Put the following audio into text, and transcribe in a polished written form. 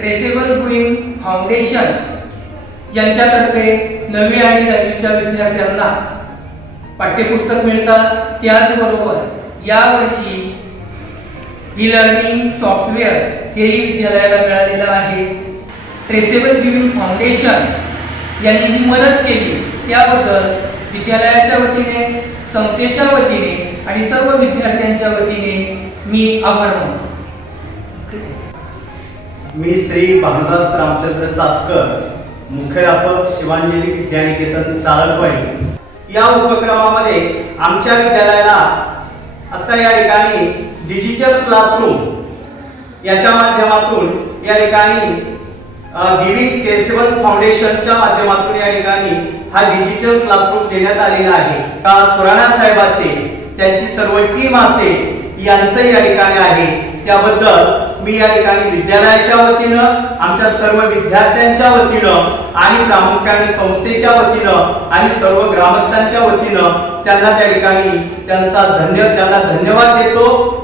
Traceable going foundation यांच्यातर्फे 9वी आणि 10वीच्या विद्यार्थ्यांना पाठ्यपुस्तक मिळतात। त्याचबरोबर यावर्षी ई लर्निंग सॉफ्टवेअर हेही विद्यालयाला मिळालेलं आहे। ट्रेसेबल गिव्हिंग फाउंडेशन यांनी जी मदत केली त्याबद्दल विद्यालयाच्या वतीने, संस्थेच्या वतीने आणि सर्व विद्यार्थ्यांच्या वतीने मी आभार मानतो। मी श्री भानुदास रामचंद्र चासकर, मुख्याध्यापक शिवांजली विद्यानिकेतन साळकवाडी। या उपक्रमामध्ये आमच्या विद्यालयाला आता या ठिकाणी डिजिटल क्लासरूम याच्या माध्यमातून या ठिकाणी गिव्हिंग ट्रेसेबल फाउंडेशनच्या माध्यमातून या ठिकाणी हा डिजिटल क्लासरूम देण्यात आलेला आहे। सुराणा साहेब असेल, त्यांची सर्व टीम असेल, यांचं या ठिकाणी आहे। त्याबद्दल मी या ठिकाणी विद्यालयाच्या वतीनं, आमच्या सर्व विद्यार्थ्यांच्या वतीनं आणि प्रामुख्याने संस्थेच्या वतीनं आणि सर्व ग्रामस्थांच्या वतीनं त्यांना त्या ठिकाणी त्यांना धन्यवाद देतो।